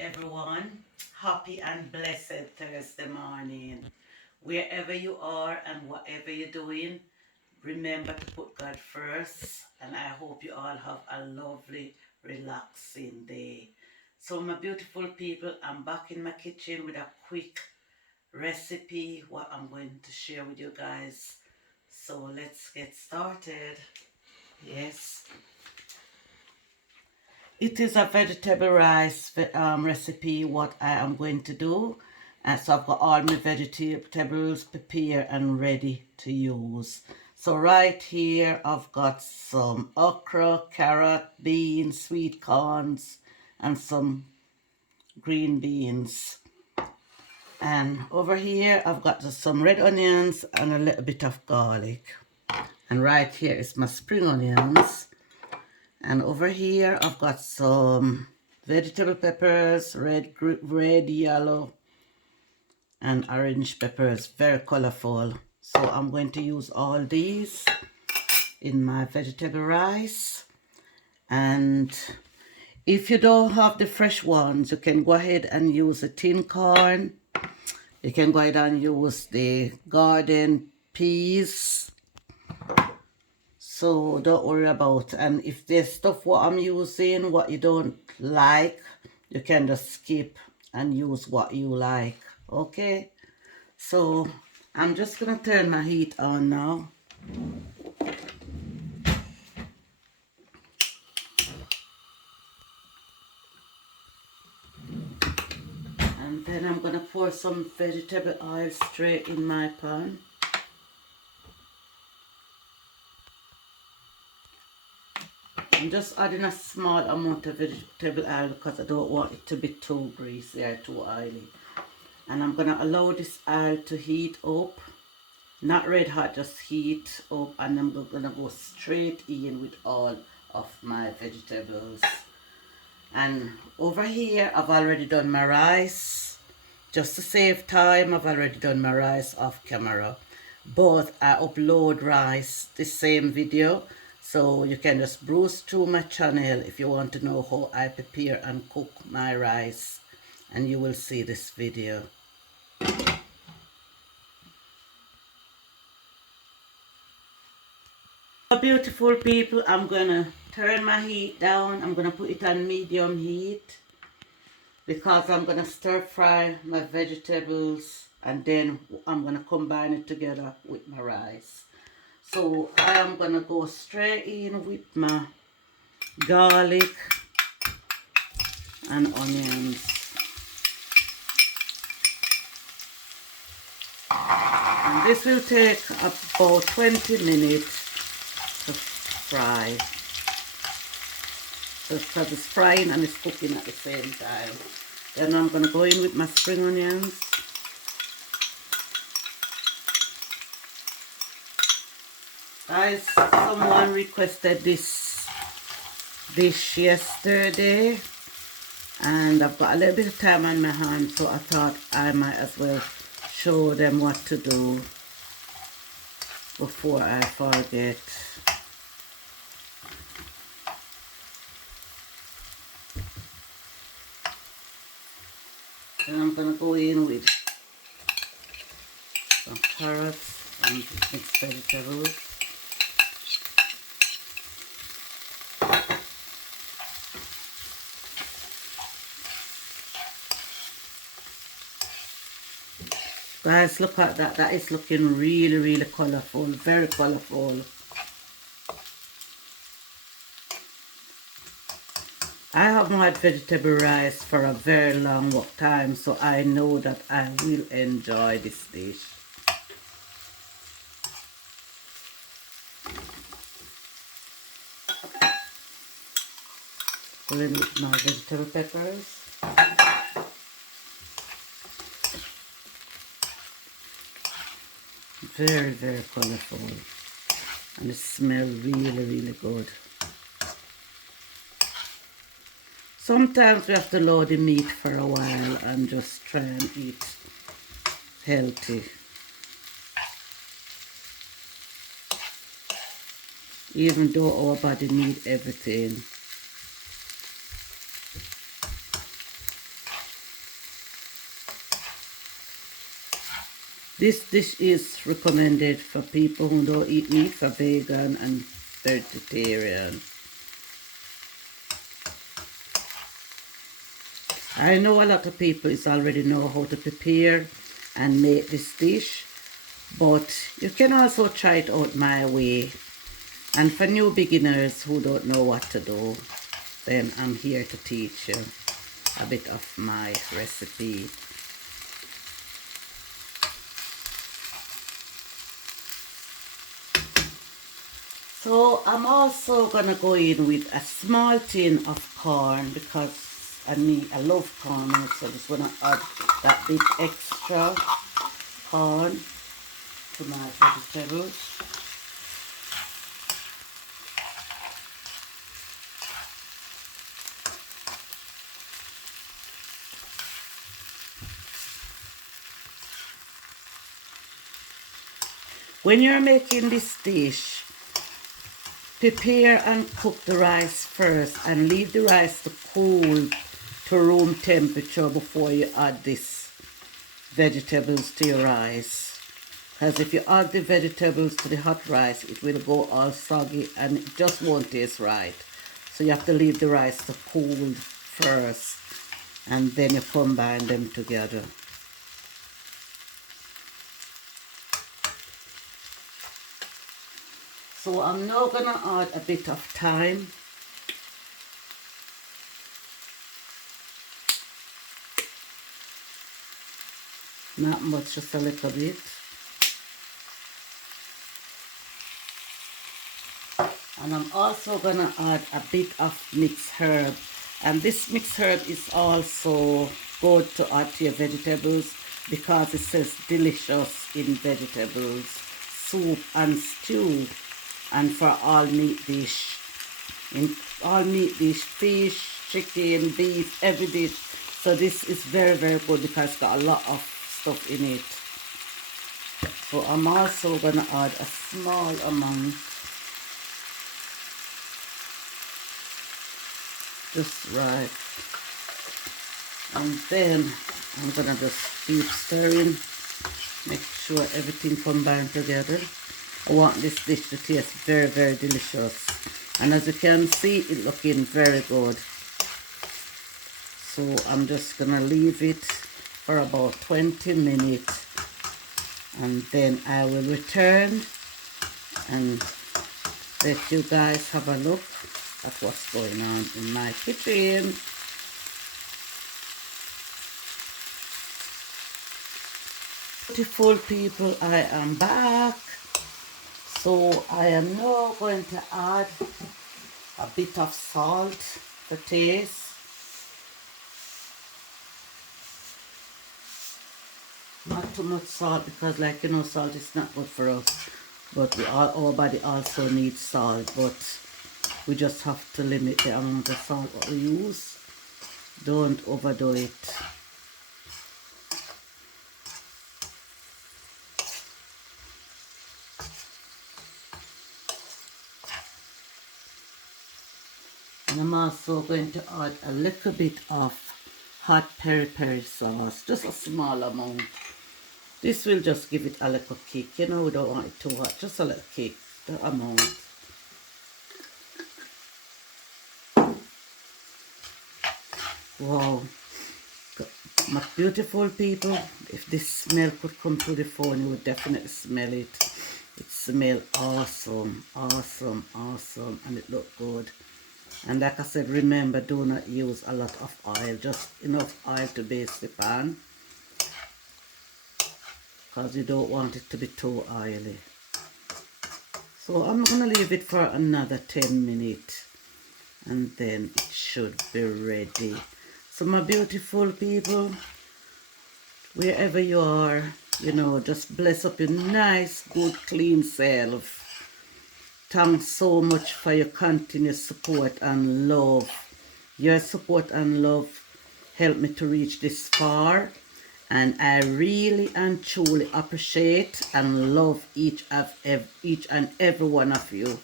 everyone. Happy and blessed Thursday morning. Wherever you are and whatever you're doing, remember to put God first. And I hope you all have a lovely, relaxing day. So, my beautiful people, I'm back in my kitchen with a quick recipe what I'm going to share with you guys. So, let's get started. Yes. It is a vegetable rice recipe what I am going to do. So I've got all my vegetables prepared and ready to use. So right here I've got some okra, carrot, beans, sweet corns, and some green beans. And over here I've got just some red onions and a little bit of garlic. And right here is my spring onions. And over here, I've got some vegetable peppers, red, yellow, and orange peppers, very colorful. So I'm going to use all these in my vegetable rice. And if you don't have the fresh ones, you can go ahead and use a tin corn. You can go ahead and use the garden peas. So don't worry about, and if there's stuff what I'm using what you don't like, you can just skip and use what you like. Okay, so I'm just gonna turn my heat on now. And then I'm gonna pour some vegetable oil straight in my pan. I'm just adding a small amount of vegetable oil because I don't want it to be too greasy or too oily. And I'm gonna allow this oil to heat up. Not red hot, just heat up, and I'm gonna go straight in with all of my vegetables. And over here I've already done my rice. Just to save time, I've already done my rice off camera. But I upload rice the same video, so you can just browse through my channel if you want to know how I prepare and cook my rice, and you will see this video. Beautiful people, I'm gonna turn my heat down. I'm gonna put it on medium heat because I'm gonna stir fry my vegetables and then I'm gonna combine it together with my rice. So I am gonna go straight in with my garlic and onions. And this will take about 20 minutes to fry. So because it's frying and it's cooking at the same time. Then I'm going to go in with my spring onions. Guys, someone requested this dish yesterday. And I've got a little bit of time on my hands, so I thought I might as well show them what to do before I forget. Then I'm going to go in with some carrots and mixed vegetables. Guys, look at that. That is looking really, really colorful. Very colorful. I have had vegetable rice for a very long time, so I know that I will enjoy this dish. Put in my vegetable peppers. Very, very colorful. And it smells really, really good. Sometimes we have to lower the meat for a while and just try and eat healthy. Even though our body needs everything. This dish is recommended for people who don't eat meat, for vegan and vegetarian. I know a lot of people already know how to prepare and make this dish, but you can also try it out my way. And for new beginners who don't know what to do, then I'm here to teach you a bit of my recipe. So I'm also gonna go in with a small tin of corn because I love corn, so I just wanna add that bit extra corn to my vegetables. When you're making this dish, prepare and cook the rice first and leave the rice to cool to room temperature before you add this vegetables to your rice. Because if you add the vegetables to the hot rice, it will go all soggy and it just won't taste right. So you have to leave the rice to cool first and then you combine them together. So I'm now gonna add a bit of thyme. Not much, just a little bit. And I'm also gonna add a bit of mixed herb. And this mixed herb is also good to add to your vegetables because it says delicious in vegetables, soup and stew, and for all meat dish. In all meat dish, fish, chicken, beef, every dish. So this is very, very good because it's got a lot of stuff in it. So I'm also gonna add a small amount, just right. And then I'm gonna just keep stirring, make sure everything combines together. I want this dish to taste very, very delicious. And as you can see, it's looking very good. So I'm just gonna leave it for about 20 minutes and then I will return and let you guys have a look at what's going on in my kitchen. Beautiful people, I am back. So I am now going to add a bit of salt for taste. Not too much salt because, like you know, salt is not good for us. But our body also needs salt, but we just have to limit the amount of salt what we use. Don't overdo it. And I'm also going to add a little bit of hot peri-peri sauce, just a small amount. This will just give it a little kick, you know, we don't want it too hot, just a little kick, the amount. Wow, my beautiful people, if this smell could come through the phone, you would definitely smell it. It smells awesome, awesome, awesome, and it looks good. And like I said, remember, do not use a lot of oil, just enough oil to baste the pan, because you don't want it to be too oily. So I'm going to leave it for another 10 minutes and then it should be ready. So my beautiful people, wherever you are, you know, just bless up your nice, good, clean self. Thanks so much for your continuous support and love. Your support and love helped me to reach this far. And I really and truly appreciate and love each and every one of you.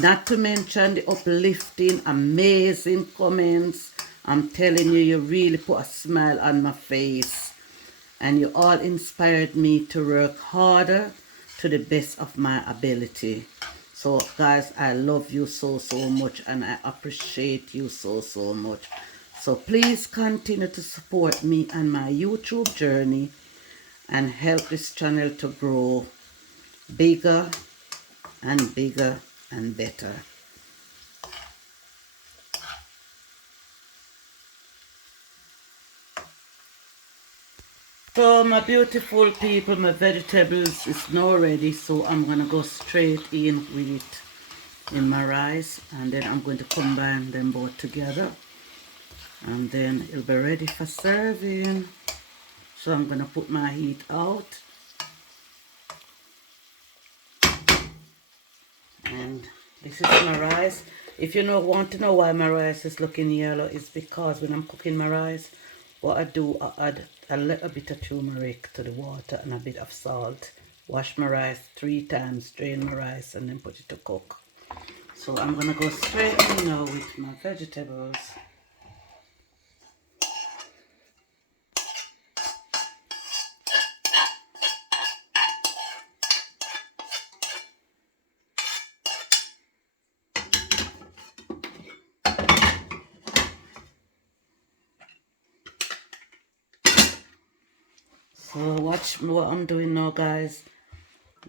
Not to mention the uplifting, amazing comments. I'm telling you, you really put a smile on my face. and you all inspired me to work harder to the best of my ability. So guys, I love you so much, and I appreciate you so much. So please continue to support me and my YouTube journey and help this channel to grow bigger and bigger and better. So my beautiful people, my vegetables is now ready, so I'm gonna go straight in with it in my rice, and then I'm going to combine them both together, and then it'll be ready for serving. So I'm gonna put my heat out, and this is my rice. If you want to know why my rice is looking yellow, it's because when I'm cooking my rice, what I do, I add a little bit of turmeric to the water and a bit of salt. Wash my rice 3 times, drain my rice, and then put it to cook. So I'm gonna go straight in now with my vegetables. So watch what I'm doing now, guys.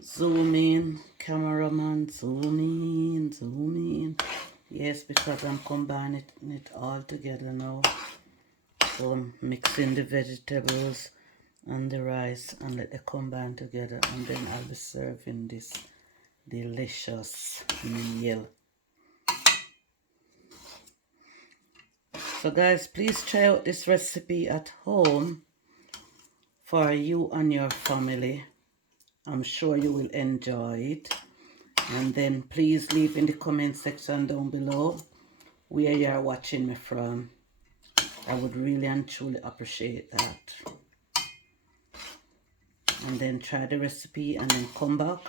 Zoom in, cameraman, zoom in, zoom in. Yes, because I'm combining it all together now. So I'm mixing the vegetables and the rice and let it combine together, and then I'll be serving this delicious meal. So guys, please try out this recipe at home for you and your family. I'm sure you will enjoy it. And then please leave in the comment section down below where you are watching me from. I would really and truly appreciate that. And then try the recipe and then come back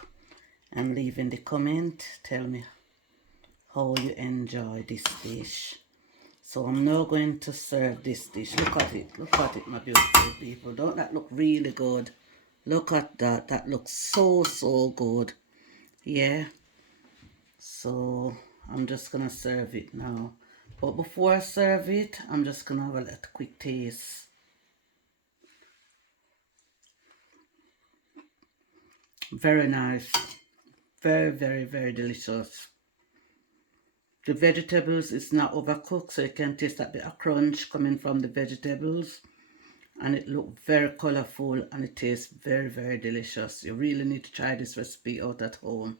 and leave in the comment. Tell me how you enjoy this dish. So I'm now going to serve this dish. Look at it my beautiful people. Don't that look really good? Look at that. That looks so good. Yeah. So I'm just gonna serve it now. But before I serve it, I'm just gonna have a little quick taste. Very nice. Very delicious. The vegetables is not overcooked, so you can taste that bit of crunch coming from the vegetables. And it looks very colorful, and it tastes very delicious. You really need to try this recipe out at home.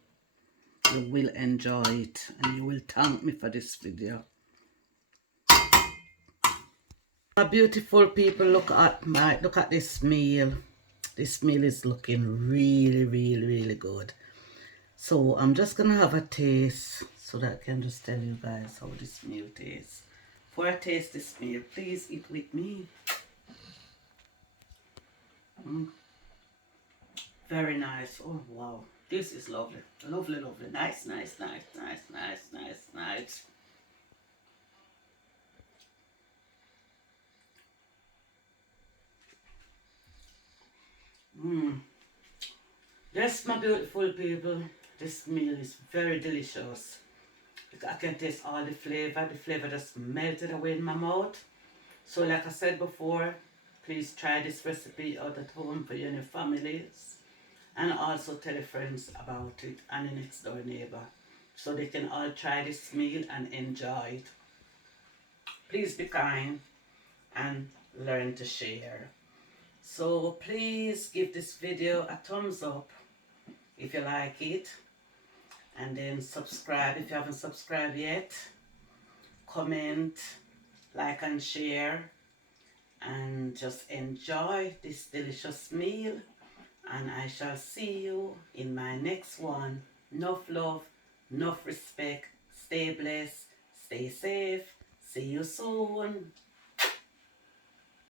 You will enjoy it, and you will thank me for this video. My beautiful people, look at this meal. This meal is looking really good. So I'm just gonna have a taste so that I can just tell you guys how this meal tastes. Before I taste this meal, please eat with me. Very nice. Oh wow, this is lovely. Lovely. Nice. Yes, my beautiful people, this meal is very delicious. I can taste all the flavor. The flavor just melted away in my mouth. So like I said before, please try this recipe out at home for you and your families. And also tell your friends about it and your next door neighbor, so they can all try this meal and enjoy it. Please be kind and learn to share. So please give this video a thumbs up if you like it, and then subscribe if you haven't subscribed yet. Comment, like and share, and just enjoy this delicious meal, and I shall see you in my next one. Enough love, enough respect. Stay blessed, stay safe. See you soon.